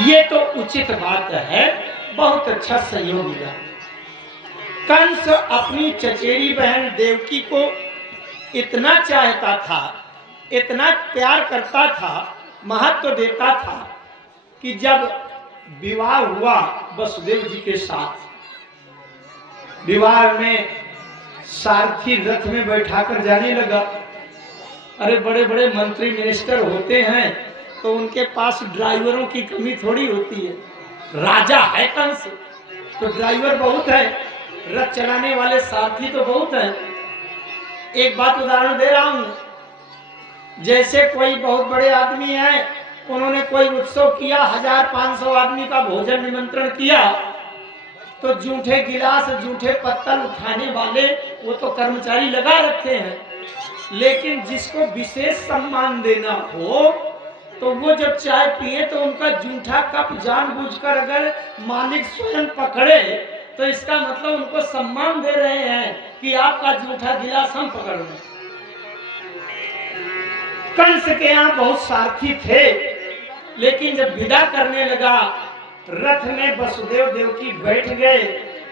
ये तो उचित बात है, बहुत अच्छा संयोग मिला। कंस अपनी चचेरी बहन देवकी को इतना चाहता था, इतना प्यार करता था, महत्व देता था कि जब विवाह हुआ वसुदेव जी के साथ, विवाह में सारथी रथ में बैठाकर जाने लगा। अरे बड़े बड़े मंत्री मिनिस्टर होते हैं तो उनके पास ड्राइवरों की कमी थोड़ी होती है। राजा है कंस तो ड्राइवर बहुत है, रथ चलाने वाले सारथी तो बहुत है। एक बात उदाहरण दे रहा हूं, जैसे कोई बहुत बड़े आदमी हैं, उन्होंने कोई उत्सव किया, 1500 आदमी का भोजन निमंत्रण किया, तो जूठे गिलास जूठे पत्तल उठाने वाले वो तो कर्मचारी लगा रखे हैं, लेकिन जिसको विशेष सम्मान देना हो तो वो जब चाय पिए तो उनका जूठा कप जानबूझकर अगर मालिक स्वयं पकड़े तो इसका मतलब उनको सम्मान दे रहे हैं कि आपका जूठा गिलास हम पकड़ लें। कंस के यहाँ बहुत सारथी थे, लेकिन जब विदा करने लगा रथ में वसुदेव देवकी बैठ गए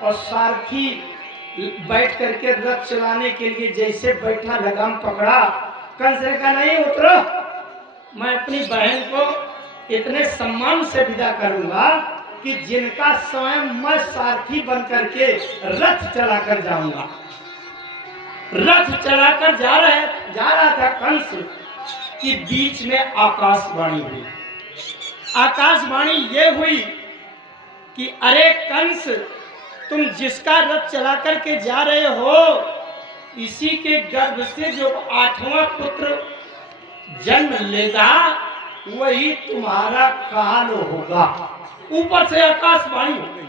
और सारथी बैठ करके रथ चलाने के लिए जैसे बैठा लगाम पकड़ा, कंस ने कहा नहीं उतरो, मैं अपनी बहन को इतने सम्मान से विदा करूंगा कि जिनका स्वयं मैं सारथी बन करके रथ चलाकर जाऊंगा। रथ चलाकर जा रहा था कंस कि बीच में आकाशवाणी हुई। आकाशवाणी ये हुई कि अरे कंस, तुम जिसका रथ चला करके जा रहे हो इसी के गर्भ से जो 8वां पुत्र जन्म लेगा वही तुम्हारा काल होगा। ऊपर से आकाशवाणी हो गई।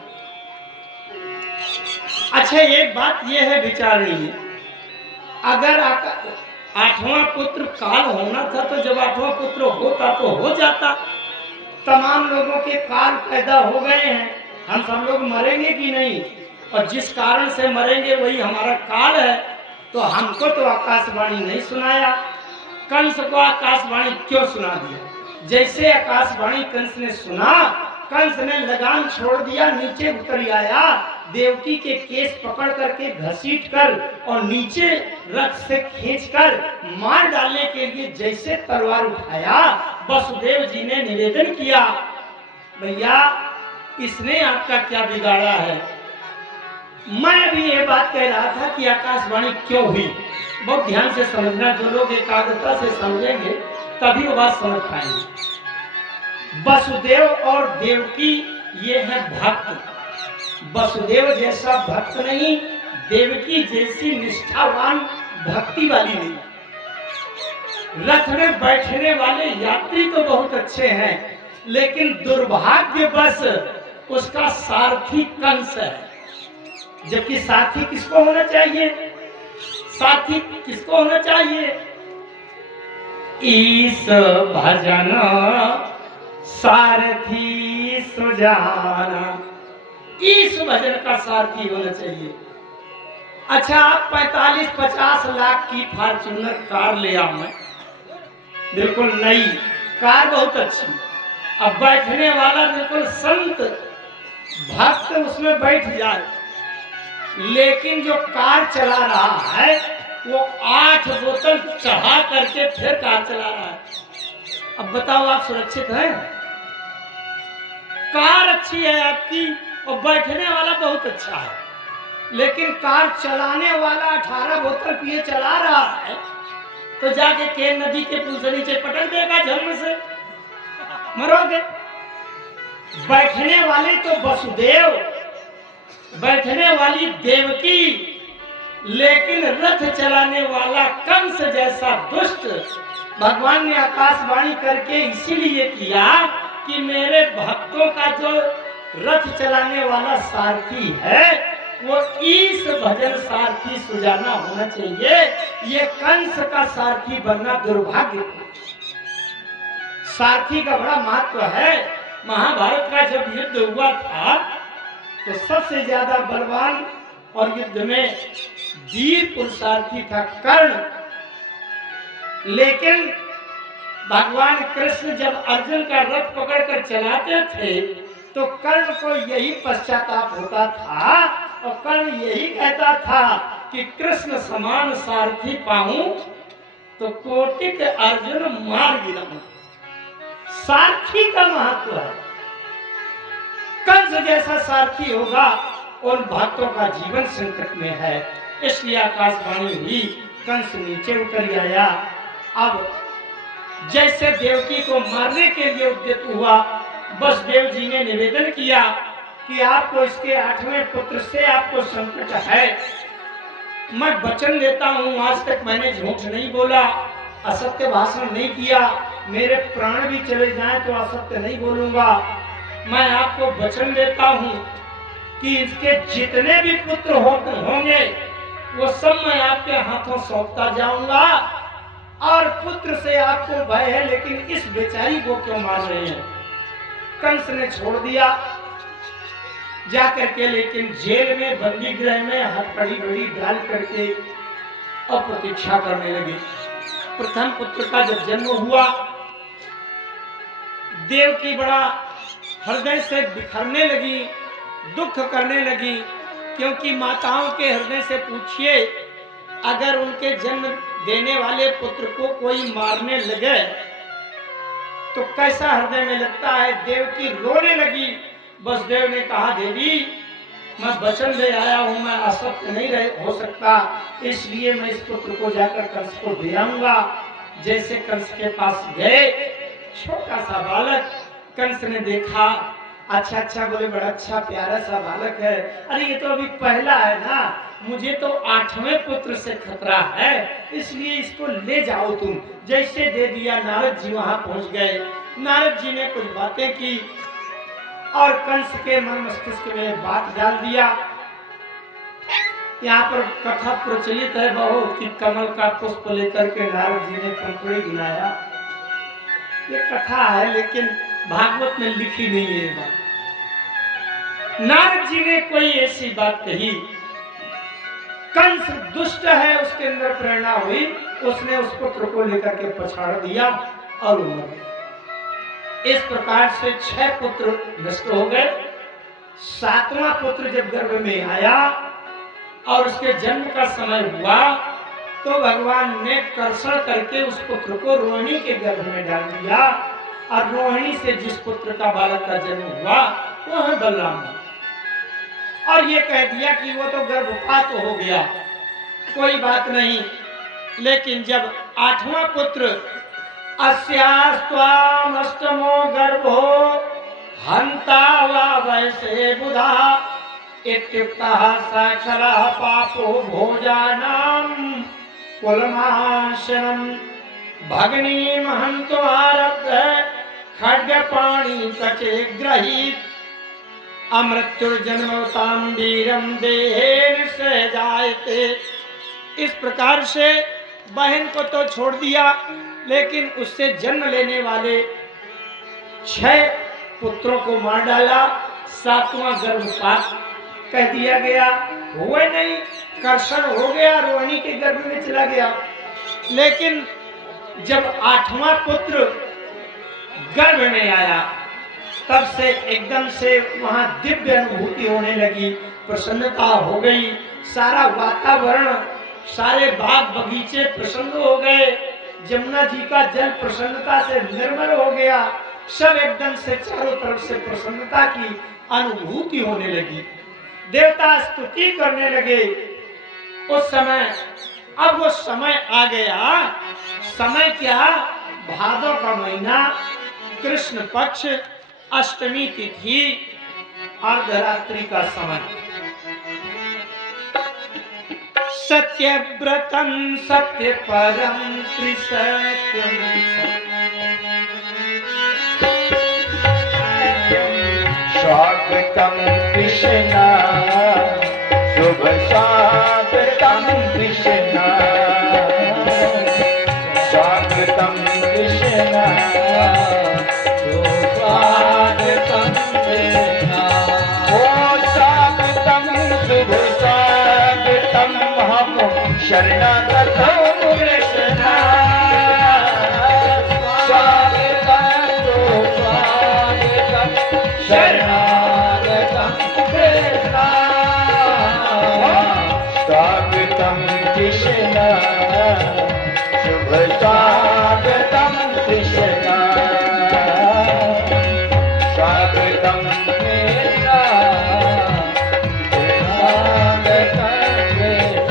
अच्छा, एक बात यह है विचारणीय, अगर 8वां पुत्र काल होना था तो जब 8वां पुत्र होता तो हो जाता। तमाम लोगों के काल पैदा हो गए हैं, हम सब लोग मरेंगे कि नहीं, और जिस कारण से मरेंगे वही हमारा काल है, तो हमको तो आकाशवाणी नहीं सुनाया। कंस को आकाशवाणी क्यों सुना दिया? जैसे आकाशवाणी कंस ने सुना, कंस ने लगाम छोड़ दिया, नीचे उतर आया, देवकी के केस पकड़ करके घसीट कर और नीचे रथ से खींचकर मार डालने के लिए जैसे तलवार उठाया, वसुदेव जी ने निवेदन किया, भैया इसने आपका क्या बिगाड़ा है? मैं अभी ये बात कह रहा था कि आकाशवाणी क्यों हुई। बहुत ध्यान से समझना, जो लोग एकाग्रता से समझेंगे तभी वो बात समझ पाएंगे। वसुदेव और देवकी ये है भक्त। वसुदेव जैसा भक्त नहीं, देवकी जैसी निष्ठावान भक्ति वाली नहीं। रथ में बैठने वाले यात्री तो बहुत अच्छे हैं, लेकिन दुर्भाग्यवश उसका सारथी कंस है। जबकि साथी किसको होना चाहिए? साथी किसको होना चाहिए? ईश भजन सारथी सुजाना, ईश भजन का सारथी होना चाहिए। अच्छा, आप 45-50 लाख की फॉर्च्यूनर कार ले आओ, मैं बिल्कुल नई कार, बहुत अच्छी, अब बैठने वाला बिल्कुल संत भक्त उसमें बैठ जाए, लेकिन जो कार चला रहा है वो 8 बोतल चढ़ा करके फिर कार चला रहा है। अब बताओ, आप सुरक्षित हैं? कार अच्छी है आपकी और बैठने वाला बहुत अच्छा है, लेकिन कार चलाने वाला 18 बोतल पिए चला रहा है तो जाके केन नदी के पुल से नीचे पटक देगा, झरने से मरोगे। बैठने वाले तो वसुदेव, बैठने वाली देवकी, लेकिन रथ चलाने वाला कंस जैसा दुष्ट। भगवान ने आकाशवाणी करके इसीलिए किया कि मेरे भक्तों का जो रथ चलाने वाला सारथी है वो ईश भजन सारथी सुजाना होना चाहिए। ये कंस का सारथी बनना दुर्भाग्य। सारथी का बड़ा महत्व है। महाभारत का जब युद्ध हुआ था तो सबसे ज्यादा बलवान और युद्ध में वीर पुरुषार्थी था कर्ण, लेकिन भगवान कृष्ण जब अर्जुन का रथ पकड़कर चलाते थे तो कर्ण को यही पश्चाताप होता था और कर्ण यही कहता था कि कृष्ण समान सारथी पाऊं तो कोटि के अर्जुन मार गिराऊं। सारथी का महत्व है। कंस जैसा सारथी होगा उन भक्तों का जीवन संकट में है, इसलिए आकाशवाणी हुई, कंस नीचे उतर आया। अब जैसे देवकी को मारने के लिए उद्यत हुआ, वसुदेव जी ने निवेदन किया कि आपको इसके 8वें पुत्र से आपको संकट है। मैं वचन देता हूं, आज तक मैंने झूठ नहीं बोला, असत्य भाषण नहीं किया, मेरे प्राण भी चले जाएं तो असत्य नहीं बोलूंगा। मैं आपको वचन देता हूं कि इसके जितने भी पुत्र होंगे वो सब मैं आपके हाथों सौंपता जाऊंगा। और पुत्र से आपको भय है, लेकिन इस बेचारी को क्यों मार रहे हैं? कंस ने छोड़ दिया जाकर के, लेकिन जेल में बंदी गृह में हथकड़ी घड़ी डाल करके और प्रतीक्षा करने लगे। प्रथम पुत्र का जब जन्म हुआ, देवकी बड़ा हृदय से बिखरने लगी, दुख करने लगी, क्योंकि माताओं के हृदय से पूछिए, अगर उनके जन्म देने वाले पुत्र को कोई मारने लगे तो कैसा हृदय में लगता है। देवकी रोने लगी। वसुदेव ने कहा, देवी मैं वचन दे आया हूं, मैं असत्य नहीं हो सकता, इसलिए मैं इस पुत्र को जाकर कंस को दे आऊंगा। जैसे कंस के पास गए, छोटा सा बालक, कंस ने देखा, अच्छा बोले, बड़ा अच्छा प्यारा सा बालक है, अरे ये तो अभी पहला है ना, मुझे तो 8वें पुत्र से खतरा है, इसलिए इसको ले जाओ तुम। जैसे दे दिया, नारद जी वहां पहुंच गए। नारद जी ने कुछ बातें की और कंस के मन मस्तिष्क में बात डाल दिया। यहाँ पर कथा प्रचलित है बहुत कि कमल का पुष्प लेकर के नारद जी ने पंखुड़ी गिनाया। ये कथा है, लेकिन भागवत में लिखी नहीं है ये बात। नारद जी ने कोई ऐसी बात कही, कंस दुष्ट है, उसके अंदर प्रेरणा हुई, उसने उस पुत्र को लेकर के पछाड़ दिया और वो मर गया। इस प्रकार से 6 पुत्र नष्ट हो गए। 7वां पुत्र जब गर्भ में आया और उसके जन्म का समय हुआ तो भगवान ने कर्षण करके उस पुत्र को रोहिणी के गर्भ में डाल दिया और रोहिणी से जिस पुत्र का बालक का जन्म हुआ वो है बलराम जी। और ये कह दिया कि वो तो गर्भपात हो गया, कोई बात नहीं। लेकिन जब 8वां पुत्र अस्यास्त्वाम अष्टमो गर्भो हंता वा वैसे बुधा इत्युक्तः साक्षरः पापो भोजानां कुलनाशनम् भगनीं हन्तु आरब्ध खड्गपाणि कचे ग्रहीत अमृत्युर्जन्मतां वीरं देहेन से जायते। इस प्रकार से बहन को तो छोड़ दिया, लेकिन उससे जन्म लेने वाले 6 पुत्रों को मार डाला। 7वां गर्भपात कह दिया गया, हुआ नहीं, कर्षण हो गया, रोहिणी के गर्भ में चला गया। लेकिन जब 8वां पुत्र गर्भ में आया तब से एकदम से वहां दिव्य अनुभूति होने लगी, प्रसन्नता हो गई, सारा वातावरण, सारे बाग बगीचे प्रसन्न हो गए, जमुना जी का जल प्रसन्नता से निर्मल हो गया, सब एकदम से चारों तरफ से प्रसन्नता की अनुभूति होने लगी, देवता स्तुति करने लगे। उस समय, अब वो समय आ गया। समय क्या? भादों का महीना, कृष्ण पक्ष, अष्टमी तिथि, अर्धरात्रि का समय। सत्यव्रतम सत्य परम त्रिसत्यम स्वागतम कृष्णा शुभ स्वागतम कृष्णा स्वागतम कृष्णा स्वागतम कृष्णा ओ स्वागतम शुभ स्वागतम हम शरणागतम कृष्णा कृष्ण शुभ स्वागतम कृष्ण स्वागतम कृष्ण स्वागतम कृष्ण।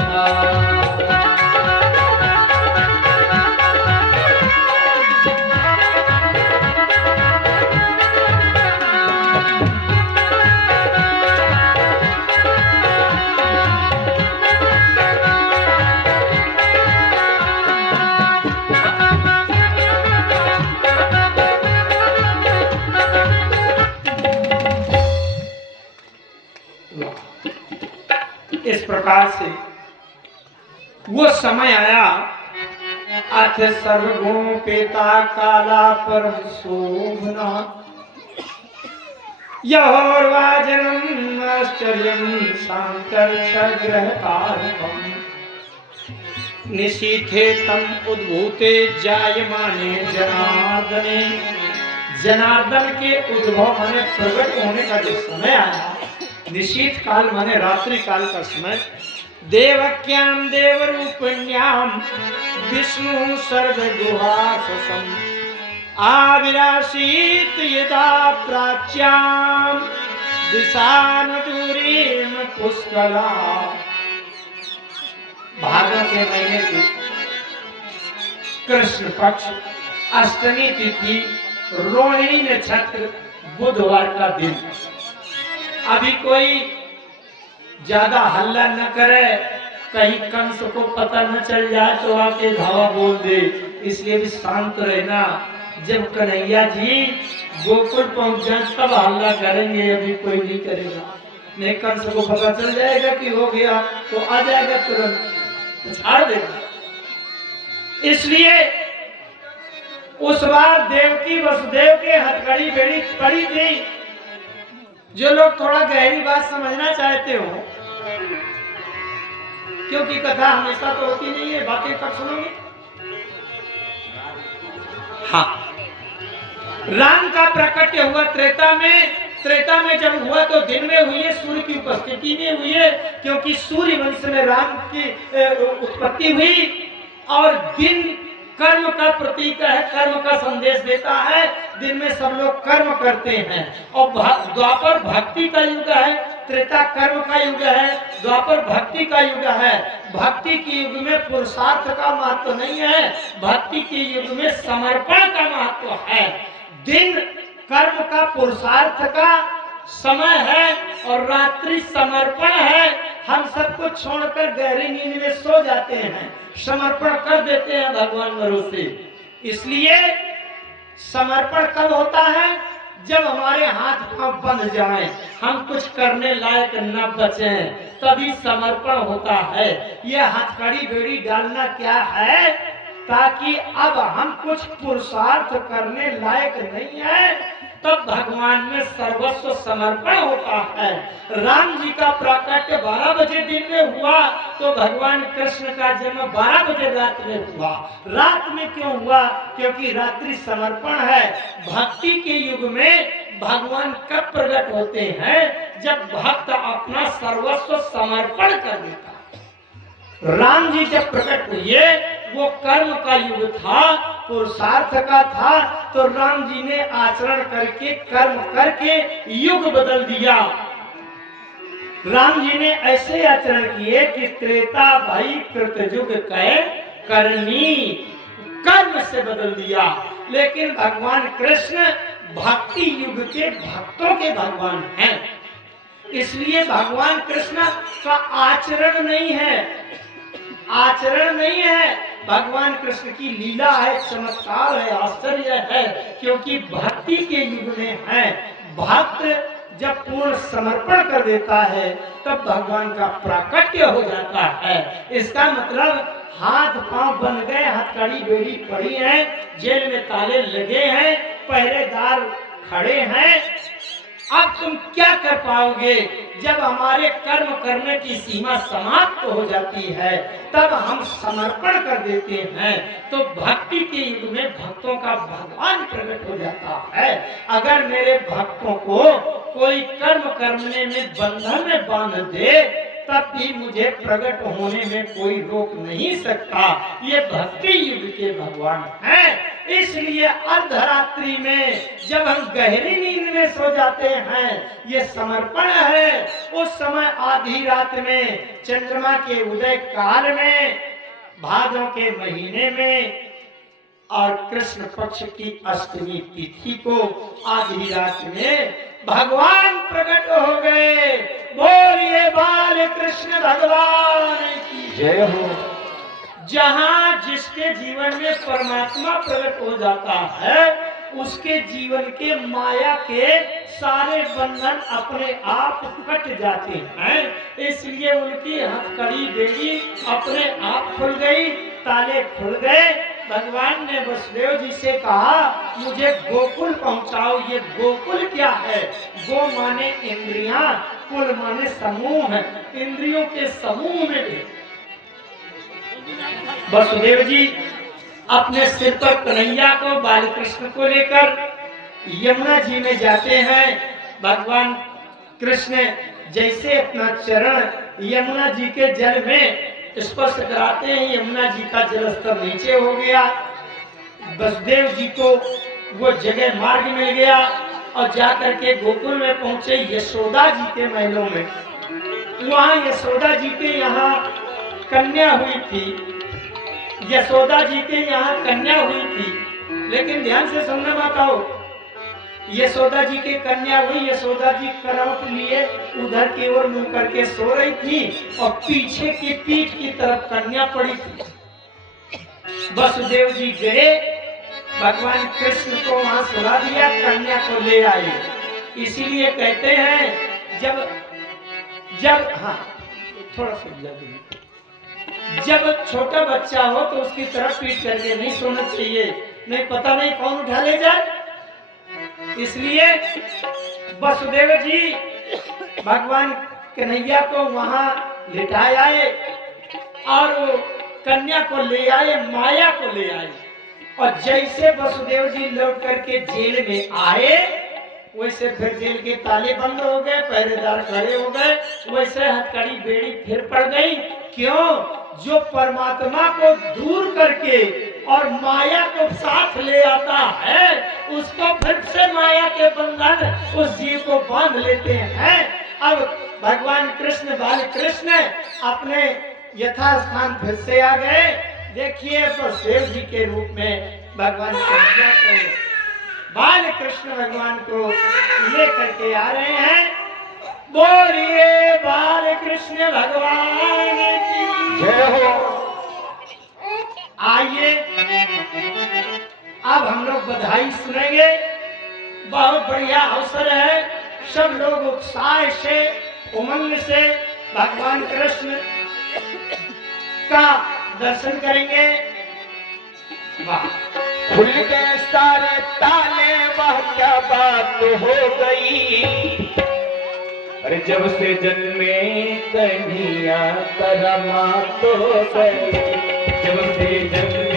इस प्रकार से वो समय आया, अथ सर्वगुणोपेता काला परम शोभना यहोर्वाजनम् आश्चर्यं शान्तर्षग्रहकारकम् निशीथे तम उद्भूते जायमाने जनार्दने। जनार्दन के उद्भव माने प्रकट होने का जो समय आया, निशीथ काल माने रात्रि काल का समय, देवक्याम देवरूपिण्याम विष्णु सर्वगुहाससम् आविरासीत यदा प्राच्याम दिशानुदूरीम पुष्कला। भादों के महीने की कृष्ण पक्ष अष्टमी तिथि रोहिणी नक्षत्र बुधवार का दिन। अभी कोई ज्यादा हल्ला न करे, कहीं कंस को पता न चल जाए तो आके धावा बोल दे, इसलिए भी शांत रहना। जब कन्हैया जी गोकुल पहुंच जाए तब हल्ला करेंगे, अभी कोई नहीं करेगा। नहीं, कंस को पता चल जाएगा कि हो गया तो आ जाएगा तुरंत, छाड़ देगा। इसलिए उस बार देवकी वसुदेव के हथकड़ी बेड़ी पड़ी थी। जो लोग थोड़ा गहरी बात समझना चाहते हो, क्योंकि कथा हमेशा तो होती नहीं है, बातें कब सुनोगे। हाँ, राम का प्रकट्य हुआ त्रेता में। त्रेता में जब हुआ तो दिन में हुई है, सूर्य की उपस्थिति में हुई है, क्योंकि सूर्य वंश में राम की उत्पत्ति हुई। और दिन कर्म का प्रतीक है, कर्म का संदेश देता है। दिन में सब लोग कर्म करते हैं। और द्वापर भक्ति का युग है, त्रेता कर्म का युग है, द्वापर भक्ति का युग है। भक्ति के युग में पुरुषार्थ का महत्व नहीं है, भक्ति के युग में समर्पण का महत्व है। दिन कर्म का पुरुषार्थ का समय है और रात्रि समर्पण है। हम सबको छोड़कर गहरी नींद में सो जाते हैं, समर्पण कर देते हैं भगवान भरोसे। इसलिए समर्पण कब होता है? जब हमारे हाथ पांव बंध जाएं, हम कुछ करने लायक न बचें, तभी समर्पण होता है। यह हथकड़ी बेड़ी डालना क्या है? ताकि अब हम कुछ पुरुषार्थ करने लायक नहीं है, तब भगवान में सर्वस्व समर्पण होता है। राम जी का प्राकट्य 12 बजे दिन में हुआ, तो भगवान कृष्ण का जन्म 12 बजे रात में हुआ। रात में क्यों हुआ? क्योंकि रात्रि समर्पण है। भक्ति के युग में भगवान कब प्रकट होते हैं? जब भक्त अपना सर्वस्व समर्पण कर देता है। राम जी जब प्रकट हुए, वो कर्म का युग था, पुरुषार्थ का था, तो राम जी ने आचरण करके, कर्म करके युग बदल दिया। राम जी ने ऐसे आचरण किए कि त्रेता भाई कृतयुग कहे करनी, कर्म से बदल दिया। लेकिन भगवान कृष्ण भक्ति युग के भक्तों के भगवान हैं। इसलिए भगवान कृष्ण का आचरण नहीं है, आचरण नहीं है, भगवान कृष्ण की लीला है, चमत्कार है, आश्चर्य है। क्योंकि भक्ति के युग में है। भक्त जब पूर्ण समर्पण कर देता है, तब भगवान का प्राकट्य हो जाता है। इसका मतलब हाथ पांव बन गए, हथकड़ी बेड़ी पड़ी है, जेल में ताले लगे हैं, पहरेदार खड़े हैं। अब तुम क्या कर पाओगे? जब हमारे कर्म करने की सीमा समाप्त हो जाती है, तब हम समर्पण कर देते हैं, तो भक्ति के युग में भक्तों का भगवान प्रकट हो जाता है। अगर मेरे भक्तों को कोई कर्म करने में बंधन में बांध दे, तब भी मुझे प्रकट होने में कोई रोक नहीं सकता। ये भक्ति युग के भगवान हैं। इसलिए अर्धरात्रि में जब हम गहरी नींद में सो जाते हैं, ये समर्पण है। उस समय आधी रात में, चंद्रमा के उदय काल में, भादों के महीने में और कृष्ण पक्ष की अष्टमी तिथि को आधी रात में भगवान प्रकट हो गए। बोलिए बाल कृष्ण भगवान की जय हो। जहां जिसके जीवन में परमात्मा प्रकट हो जाता है, उसके जीवन के माया के सारे बंधन अपने आप कट जाते हैं। इसलिए उनकी हथकड़ी बेड़ी अपने आप खुल गई, ताले खुल गए। भगवान ने वसुदेव जी से कहा, मुझे गोकुल पहुंचाओ। ये गोकुल क्या है? गो माने इंद्रियां, कुल माने समूह है। इंद्रियों के समूह में वसुदेव जी अपने सिर पर कन्हैया को, बाल कृष्ण को लेकर यमुना जी में जाते हैं। भगवान कृष्ण जैसे अपना चरण यमुना जी के जल में स्पर्श कराते हैं, यमुना जी का जलस्तर नीचे हो गया। वसुदेव जी को वो जगह मार्ग मिल गया और जाकर के गोकुल में पहुंचे, यशोदा जी के महलों में। वहां यशोदा जी के यहाँ कन्या हुई थी। यशोदा जी के यहाँ कन्या हुई थी, लेकिन ध्यान से सुनना बात आओ। यशोदा जी की कन्या हुई। यशोदा जी करवट लिए उधर की ओर मुंह करके सो रही थी और पीछे की पीठ की तरफ कन्या पड़ी थी। वसुदेव जी गए, भगवान कृष्ण को वहां सुला दिया, कन्या को ले आए। इसीलिए कहते हैं जब हाँ थोड़ा सा जब छोटा बच्चा हो तो उसकी तरफ पीठ करके नहीं सोना चाहिए, नहीं पता नहीं कौन उठा ले जाए। इसलिए वसुदेव जी भगवान कन्हैया को वहां लिटाए आए और वो कन्या को ले आए, माया को ले आए। और जैसे वसुदेव जी लौट करके जेल में आए, वैसे फिर जेल के ताले बंद हो गए, पहरेदार खड़े हो गए, वैसे हथकड़ी बेड़ी फिर पड़ गई। क्यों? जो परमात्मा को दूर करके और माया को साथ ले आता है, उसको फिर से माया के बंधन उस जीव को बांध लेते हैं। अब भगवान कृष्ण, बाल कृष्ण अपने यथास्थान फिर से आ गए। देखिए वसुदेव जी के रूप में भगवान कन्हैया को, बाल कृष्ण भगवान को ले करके आ रहे हैं। बोलिए बाल कृष्ण भगवान की जय हो। आइए अब हम लोग बधाई सुनेंगे। बहुत बढ़िया अवसर है, सब लोग उत्साह से, उमंग से भगवान कृष्ण का दर्शन करेंगे। वाह, खुल के सारे ताले, वह क्या बात हो गई। अरे जब से जन्मे कन्हैया करमा तो गई, जब से जन्मे